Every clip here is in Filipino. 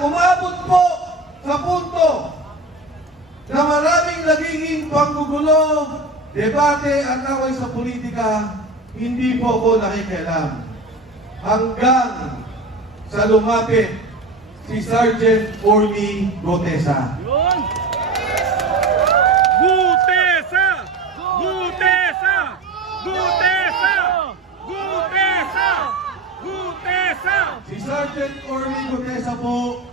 umabot po sa punto na maraming nagiging panggugulo, debate at away sa politika, hindi po ako nakikialam. Hanggang sa lumapit si Sergeant Orly Gutesa. Gutesa! Gutesa! Gutesa! Gutesa! Gutesa! Si Sergeant Orly Gutesa po,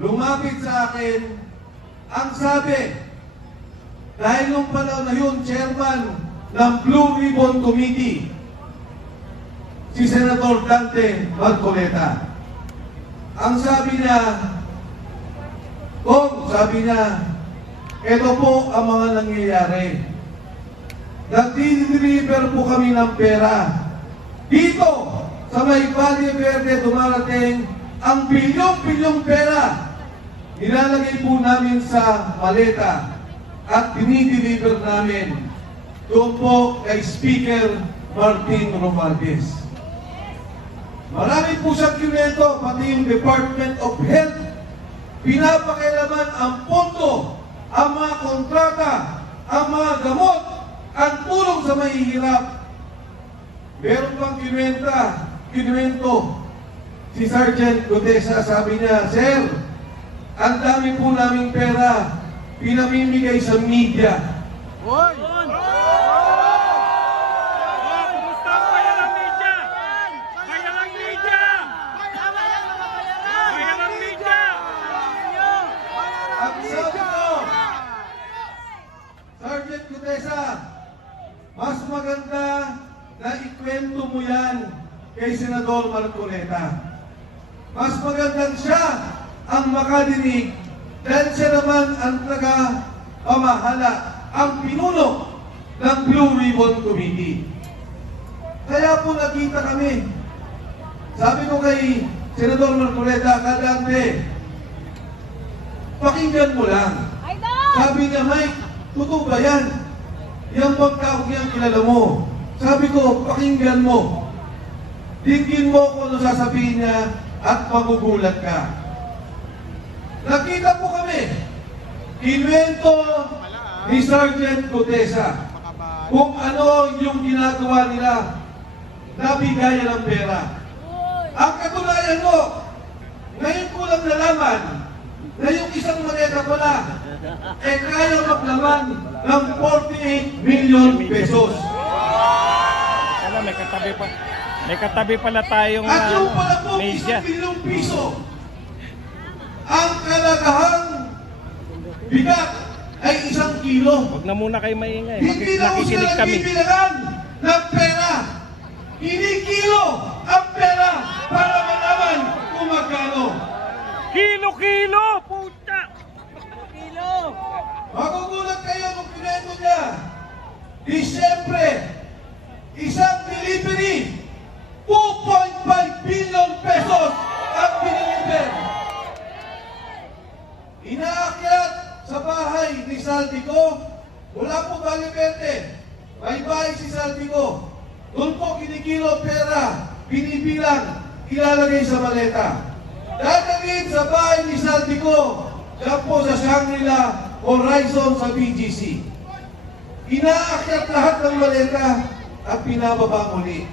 lumapit sa akin, ang sabi, dahil nung panahon na yun, chairman ng Blue Ribbon Committee, si Senator Dante Marcoleta. Ang sabi niya, sabi niya, ito po ang mga nangyayari. Nag-deliver po kami ng pera. Dito, sa may Valle Verde, dumarating ang bilyong-bilyong pera. Nilalagay po namin sa maleta at dinideliver namin doon po kay Speaker Martin Romualdez. Marami po siyang kinento, pati yung Department of Health. Pinapakialaman ang pondo, ang mga kontrata, ang mga gamot, ang tulong sa mahihirap. Meron pang kinwento si Sergeant Gutesa, sabi niya, Sir, ang dami po naming pera, pinamimigay sa media. Hoy! Kumusta ang bayan ng media? Bayan ng media! Bayan ng media! Ang sabi ko, Sergeant Gutesa, mas maganda na ikwento mo yan kay Senador Marcoleta. Mas magandang siya ang makadinig dahil siya naman ang taga-pamahala, ang pinuno ng Blue Ribbon Committee. Kaya po nakita kami. Sabi ko kay Senador Marcoleta, Kadante, pakinggan mo lang. Sabi niya, Mike, totoo ba yan? Yang pagkawag yan kilala mo. Sabi ko, pakinggan mo. Dinggin mo kung ano sasabihin niya at magugulat ka. Nakita po kami, kinwento ni Sergeant Gutesa kung ano yung ginagawa nila na bigayan ng pera. Ang katunayan mo, ngayon ko lang nalaman na yung isang maleta pala kaya maglaman ng 48 million pesos. Alam, may katabi pala tayong at yung pala po, media. 1 milyong piso. Ang kalagahang bigat ay 1 kilo. Huwag na muna kayo maingay. Hindi na po sila Nakikinig kami. nagbibilangan ng pera. Kilo ang pera para malaman kung magkano. Kilo! Puta! Kilo! Magugulat kayo kung pinento niya. Di siyempre, isang delivery, 2.5 billion pesos ang piniliver. Inaakyat sa bahay ni Saldico, wala po Valle Verde. May bahay si Saldico. Doon po kinikilo pera, binibilang, ilalagay sa maleta. Dadalhin sa bahay ni Saldico, dyan po sa Shangri-La Horizon sa BGC. Inaakyat lahat ng maleta at pinababa muli.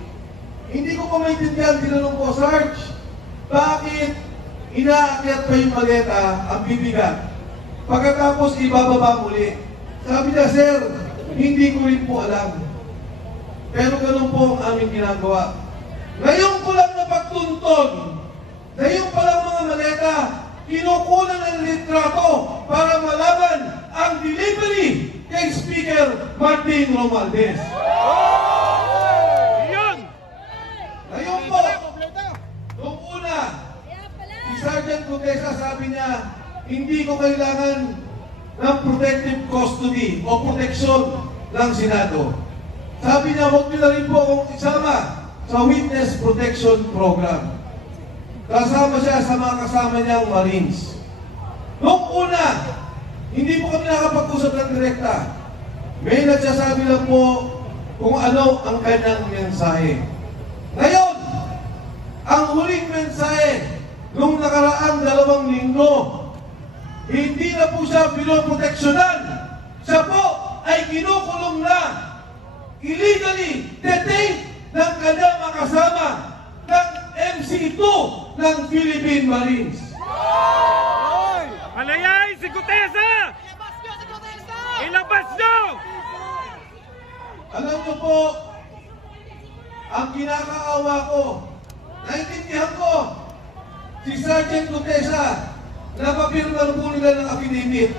Hindi ko pa maintindihan, tinanong ko, Sarge, bakit inaakyat pa yung maleta ang bibigat? Pagkatapos ibababa muli. Sabi niya, Sir, hindi ko rin po alam. Pero ganun po ang aming ginagawa. Ngayon ko lang napagtuntun na yung palang mga maleta, kinukunan ng litrato para malaman ang delivery kay Speaker Martin Romualdez. Ngayon po, nung una, si Sergeant Gutesa sabi niya, hindi ko kailangan ng protective custody o proteksyon ng Senado. Sabi niya, huwag niyo na rin po akong isama sa Witness Protection Program. Kasama siya sa mga kasama niyang Marines. Nung una, hindi po kami nakapag-usap ng direkta. May nagsasabi lang po kung ano ang kanyang mensahe. Ngayon, ang huling mensahe nung nakaraang 2 linggo. Hindi na po siya pinoproteksyonan. Siya po ay kinukulong na, illegally detained ng kanyang mga kasama ng MC2 ng Philippine Marines. Malayay si Gutesa! Ilabas nyo! Alam niyo po, ang kinakaawa ko, naintindihan ko, si Sergeant Gutesa, napapirman po nila ng affidavit.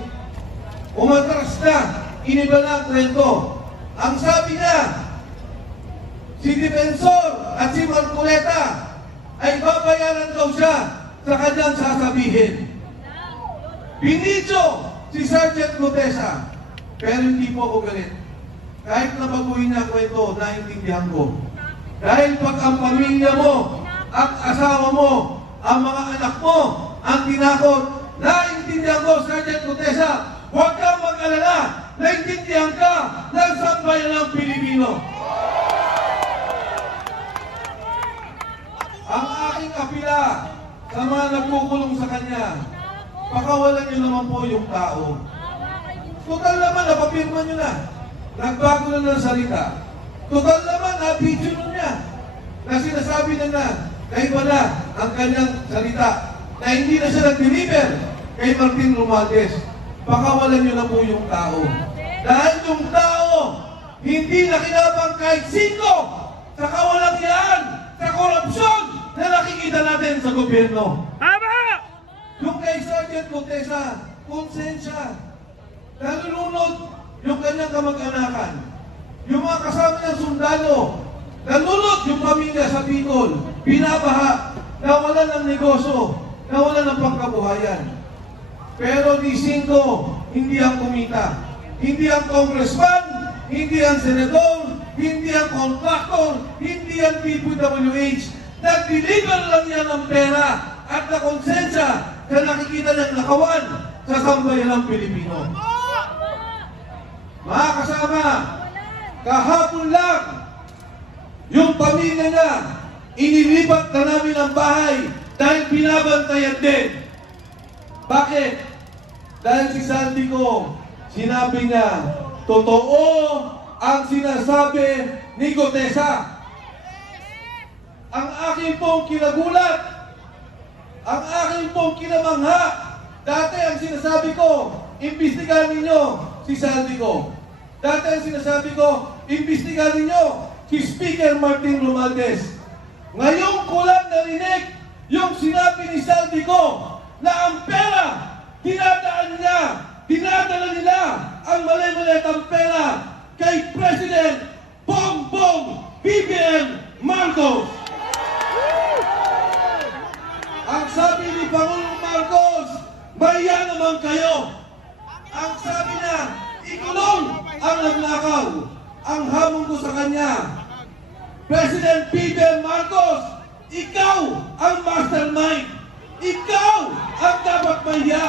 Umatras na, iniba na ang kwento. Ang sabi niya, si Defensor at si Marcoleta ay babayaran daw siya sa kanyang sasabihin. Binidyo si Sergeant Gutesa, pero hindi po ako galit. Kahit na baguhin niya kwento, naintindihan ko. Dahil pag ang pamilya mo at asawa mo, ang mga anak mo, ang tinakot, naintindihan ko, Sergeant Gutesa, huwag kang mag-alala, naintindihan ka ng sambayan ng Pilipino. Ang aking kapila sa mga nagkukulong sa kanya, pakawalan niyo naman po yung tao. Total naman, napapirma niyo na. Nagbago na ng salita. Total naman, na-video niya. Na sinasabi na iba na ang kanyang salita. Na hindi na siya nag-deliver kay Martin Romualdez. Pakawalan niyo na po yung tao. Dahil yung tao, hindi na kinabang kahit sino sa kawalangyaan, sa korupsyon na nakikita natin sa gobyerno. Tama! Yung kay Sergeant Gutesa, konsensya. Nalulunod yung kanyang kamag-anakan. Yung mga kasama ng sundalo, nalulunod yung pamilya sa Bicol, binabaha, nawalan ng negosyo, nawalan ng pangkabuhayan. Pero di 5, hindi ang kumita. Hindi ang congressman, hindi ang senador, hindi ang contractor, hindi ang DPWH. Nag-deliver lang yan ng pera at na konsensya na nakikita ng nakawan sa sambayan ng Pilipino. Mga kasama, kahapon lang, yung pamilya niya, inilipat na namin ang bahay dahil binabantayan din. Bakit? Dahil si Saldi ko, sinabi niya, totoo ang sinasabi ni Gutesa. Ang aking pong kinagulat, ang aking pong kinamangha, dati ang sinasabi ko, imbestigahan ninyo si Saldi ko. Dati ang sinasabi ko, imbestigahan ninyo si Speaker Martin Romualdez. Ngayon ko lang narinig yung sinabi ni Saldi ko na ang pera, dinadala nila ang mali-malitang pera kay President Bongbong BBM Marcos. Ang sabi ni Pangulong Marcos, maya naman kayo. Ang sabi niya, ikulong ang nagnakaw. Ang hamon ko sa kanya, President BBM Marcos, ikaw ang mastermind. Ikaw ang dapat mahiya.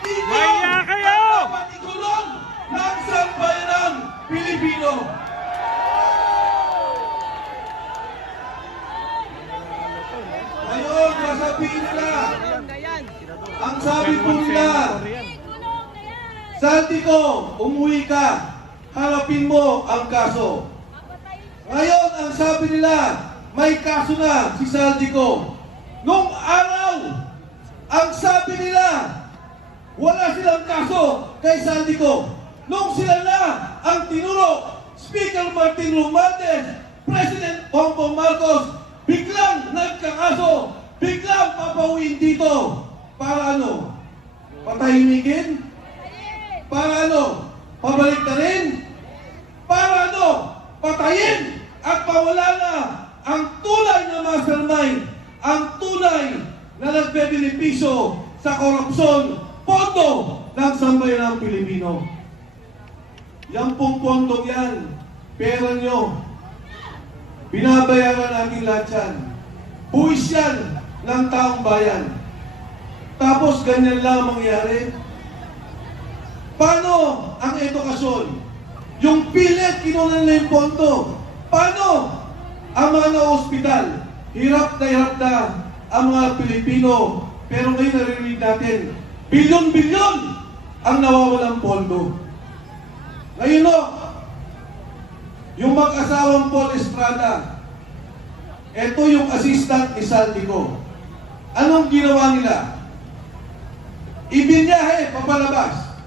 Ikaw Mahiya kayo! ang dapat ikulong ng sambayanang Pilipino. Ngayon, nasabihin nila, ang sabi po nila, Saldi ko, umuwi ka, harapin mo ang kaso. Ngayon, ang sabi nila, may kaso na si Saldi ko. Nung araw, ang sabi nila, wala silang kaso kay Saldi ko. Nung sila na ang tinuro, Speaker Martin Romualdez, President Bongbong Marcos, biglang nagkakaso, biglang papauwiin dito. Para ano? Patahimikin? Para ano? Pabalik na rin? Para ano? Patayin at pawala na ang tunay na mastermind, ang tunay na nagbebenepisyo sa korupsyon, pondo ng sambayan ng Pilipino. Yan pong pondong yan, pera nyo, binabayaran natin lahat yan. Buwis yan ng taong bayan. Tapos ganyan lang mangyari. Paano ang edukasyon? Yung PhilHealth, kinunan na yung pondo. Paano ang mga na-hospital? Hirap na ang mga Pilipino. Pero ngayon narinig natin, bilyon-bilyon ang nawawalang pondo. Ngayon no, yung mag-asawang Paul Estrada, ito yung assistant ni Saldico. Anong ginawa nila? Ibinyahe, papalabas.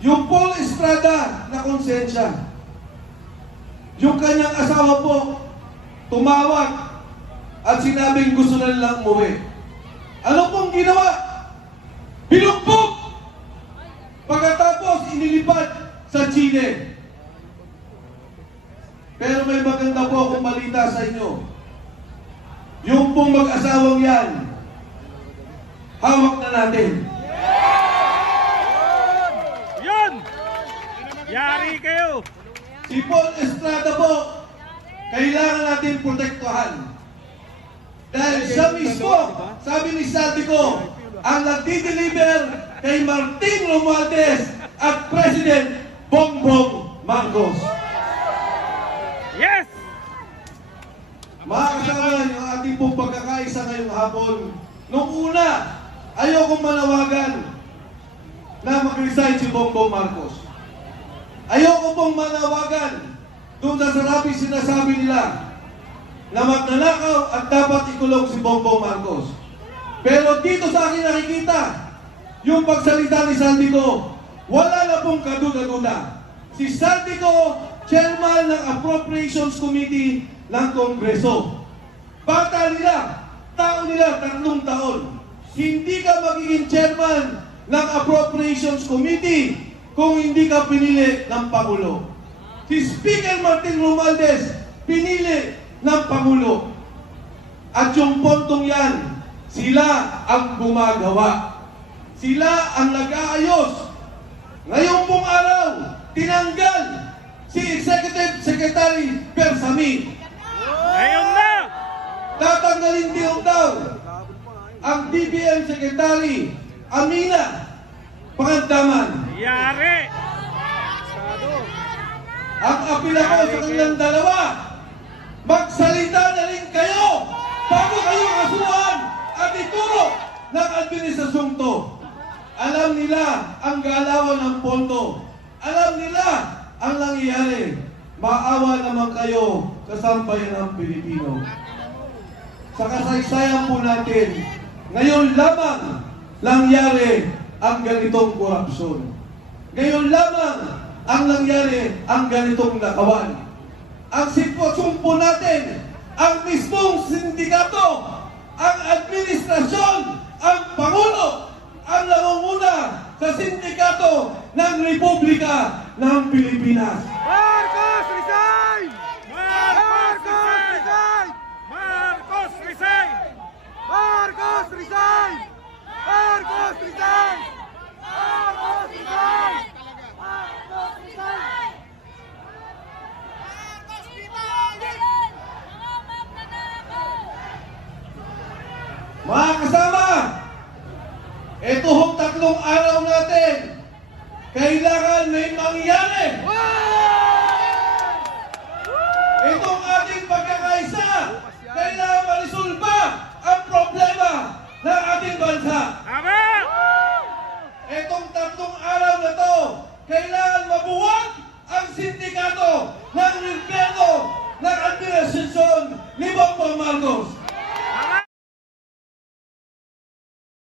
Yung Paul Estrada na konsensya. Yung kanyang asawa po, tumawag at sinabing gusto na nilang umuwi. Ano pong ginawa? Binugbog! Pagkatapos, inilipad sa Chile. Pero may maganda po akong balita sa inyo. Yung pong mag-asawang yan, hawak na natin. Yun! Yari kayo! Si Paul Estrada po, kailangan natin protektuhan. Dahil siya mismo, sabi ni Saldico, ang nagdi-deliver kay Martin Romualdez at President Bongbong Marcos. Yes! Mga kasama, yung ating pong pagkakaisa ngayong hapon, nung una, ayokong manawagan na mag-resign si Bongbong Marcos. Ayoko pong manawagan doon sa saraping sinasabi nila na magnanakaw at dapat ikulong si Bongbong Marcos. Pero dito sa akin nakikita, yung pagsalita ni Saldico, wala na pong kaduda-duda. Si Saldico, chairman ng Appropriations Committee ng Kongreso. Bata nila, tao nila, 3 taon. Hindi ka magiging chairman ng Appropriations Committee kung hindi ka pinili ng Pangulo. Si Speaker Martin Romualdez, pinili ng Pangulo. At yung pontong yan, sila ang gumagawa. Sila ang nag-aayos. Ngayong pong araw, tinanggal si Executive Secretary Bersami. Ngayon na! Tatanggalin din daw ang DBM Secretary Amina Pangandaman. Yari! Ang apila ko sa kanilang dalawa, magsalita na rin kayo bago kayo kasuhan at ituro ng administrasyong to. Alam nila ang galawan ng pondo. Alam nila ang nangyayari. Maawa naman kayo sa sambayan ng Pilipino. Sa kasaysayan po natin, ngayon lamang nangyari ang ganitong korupsyon. Ngayon lamang ang nangyari ang ganitong nakawan. Ang sitwasyon po natin, ang mismong sindikato, ang administrasyon, ang Pangulo, ang nangunguna sa sindikato ng Republika ng Pilipinas. Marcos resign! Marcos resign! Marcos resign! Marcos resign! Marcos resign! Marcos resign! Marcos resign! Marcos resign! Mga magnanakaw! Mga kasama, ito hong 3 araw natin, kailangan may mangyari.